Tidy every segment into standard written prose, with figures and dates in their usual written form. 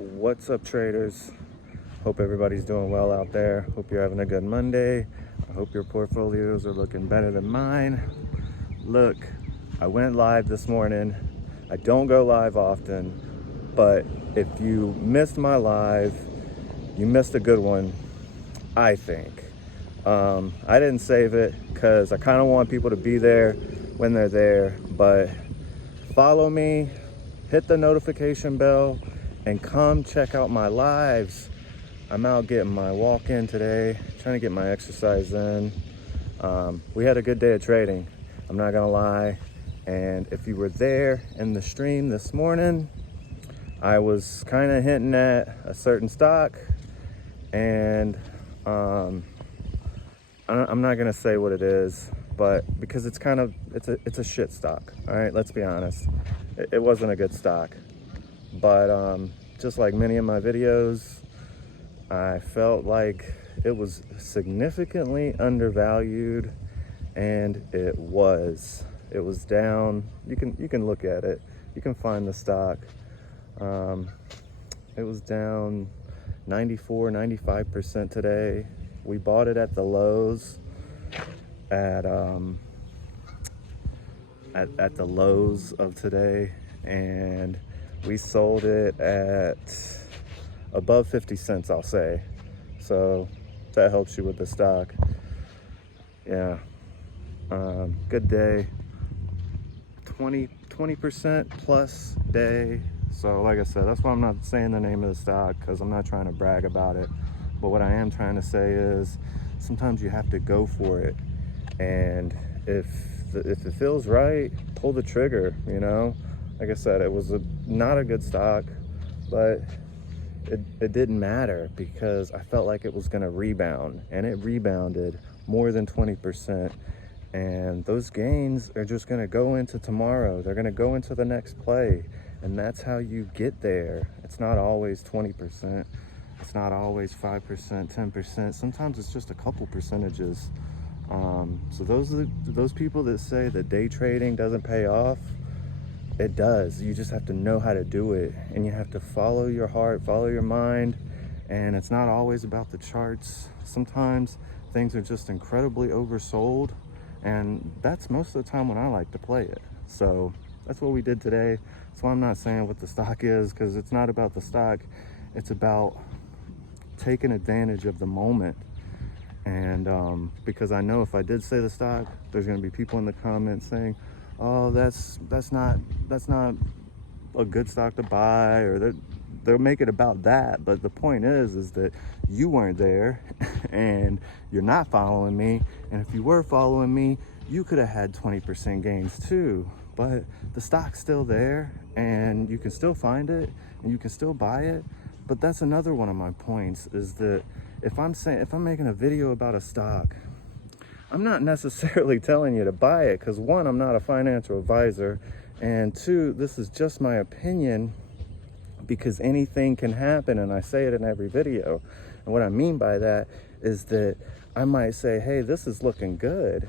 What's up, traders? Hope everybody's doing well out there. Hope you're having a good Monday. I hope your portfolios are looking better than mine. Look, I went live this morning. I don't go live often, but if you missed my live, you missed a good one, I think. I didn't save it because I kind of want people to be there when they're there, but follow me, hit the notification bell, and come check out my lives. I'm out getting my walk in today, trying to get my exercise in. We had a good day of trading, I'm not gonna lie. And if you were there in the stream this morning, I was kind of hinting at a certain stock, and I'm not gonna say what it is, but because it's a shit stock. All right, let's be honest. It wasn't a good stock. But just like many of my videos, I felt like it was significantly undervalued, and it was down. You can look at it. You can find the stock. It was down 95% today. We bought it at the lows at the lows of today, and we sold it at above 50 cents, I'll say. So that helps you with the stock. Yeah. Good day. 20% plus day. So like I said, that's why I'm not saying the name of the stock, because I'm not trying to brag about it. But what I am trying to say is sometimes you have to go for it. And if it feels right, pull the trigger, you know? Like I said, it was not a good stock, but it didn't matter because I felt like it was going to rebound, and it rebounded more than 20%. And those gains are just going to go into tomorrow. They're going to go into the next play, and that's how you get there. It's not always 20%. It's not always 5%, 10%. Sometimes it's just a couple percentages. So those people that say that day trading doesn't pay off, it does. You just have to know how to do it, and you have to follow your heart, follow your mind. And it's not always about the charts. Sometimes things are just incredibly oversold, and that's most of the time when I like to play it. So that's what we did today. That's why I'm not saying what the stock is, because it's not about the stock. It's about taking advantage of the moment. And because I know if I did say the stock, there's going to be people in the comments saying, oh, that's not a good stock to buy, or they'll make it about that. But the point is that you weren't there and you're not following me. And if you were following me, you could have had 20% gains too. But the stock's still there, and you can still find it, and you can still buy it. But that's another one of my points, is that if I'm making a video about a stock, I'm not necessarily telling you to buy it, because one, I'm not a financial advisor, and two, this is just my opinion, because anything can happen, and I say it in every video. And what I mean by that is that I might say, hey, this is looking good.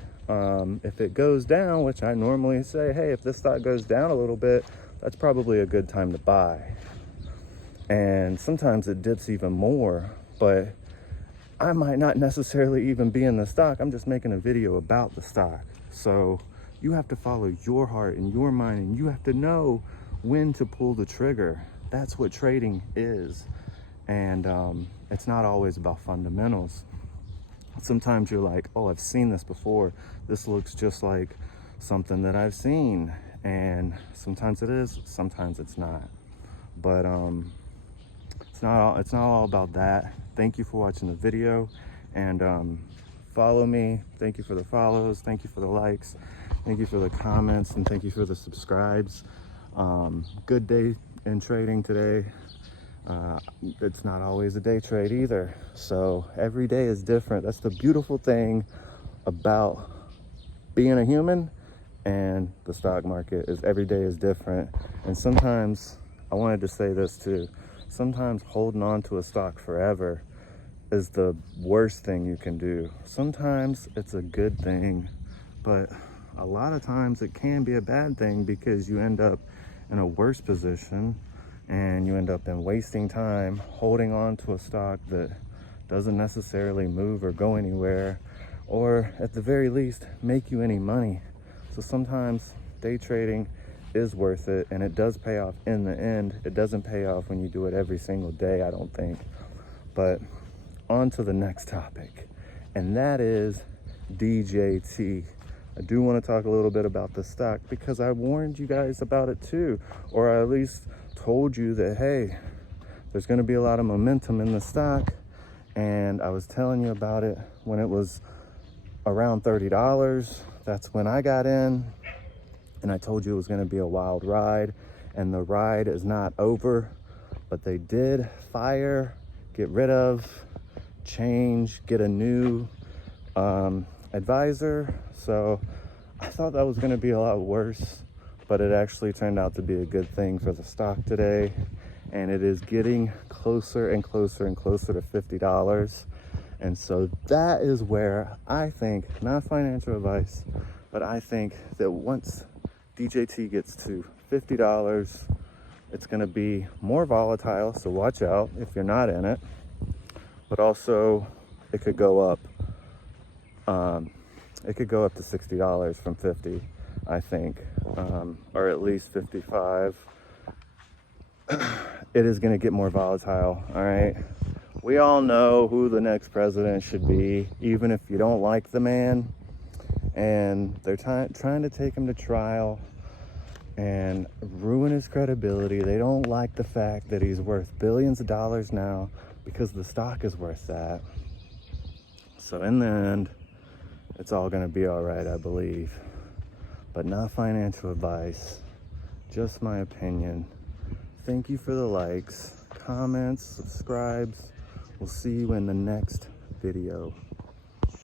If it goes down, which I normally say, hey, if this stock goes down a little bit, that's probably a good time to buy. And sometimes it dips even more, but I might not necessarily even be in the stock. I'm just making a video about the stock. So you have to follow your heart and your mind, and you have to know when to pull the trigger. That's what trading is. And it's not always about fundamentals. Sometimes you're like, oh, I've seen this before. This looks just like something that I've seen. And sometimes it is, sometimes it's not. But it's not all about that. Thank you for watching the video, and follow me. Thank you for the follows. Thank you for the likes. Thank you for the comments, and thank you for the subscribes. Good day in trading today. It's not always a day trade either. So every day is different. That's the beautiful thing about being a human and the stock market, is every day is different. And sometimes, I wanted to say this too, sometimes holding on to a stock forever is the worst thing you can do. Sometimes it's a good thing, but a lot of times it can be a bad thing, because you end up in a worse position and you end up in wasting time holding on to a stock that doesn't necessarily move or go anywhere, or at the very least make you any money. So sometimes day trading is worth it, and it does pay off in the end. It doesn't pay off when you do it every single day, I don't think. But on to the next topic, and that is DJT. I do want to talk a little bit about the stock because I warned you guys about it too, or I at least told you that, hey, there's going to be a lot of momentum in the stock, and I was telling you about it when it was around $30. That's when I got in, and I told you it was going to be a wild ride, and the ride is not over. But they did fire, get rid of, change, get a new advisor. So I thought that was going to be a lot worse, but it actually turned out to be a good thing for the stock today, and it is getting closer and closer and closer to $50. And so that is where I think, not financial advice, but I think that once DJT gets to $50, it's going to be more volatile, so watch out if you're not in it. But also, it could go up. It could go up to $60 from 50, I think, or at least 55. It is going to get more volatile. All right. We all know who the next president should be, even if you don't like the man. And they're trying to take him to trial and ruin his credibility. They don't like the fact that he's worth billions of dollars now because the stock is worth that. So in the end, it's all going to be all right, I believe. But not financial advice, just my opinion. Thank you for the likes, comments, subscribes. We'll see you in the next video.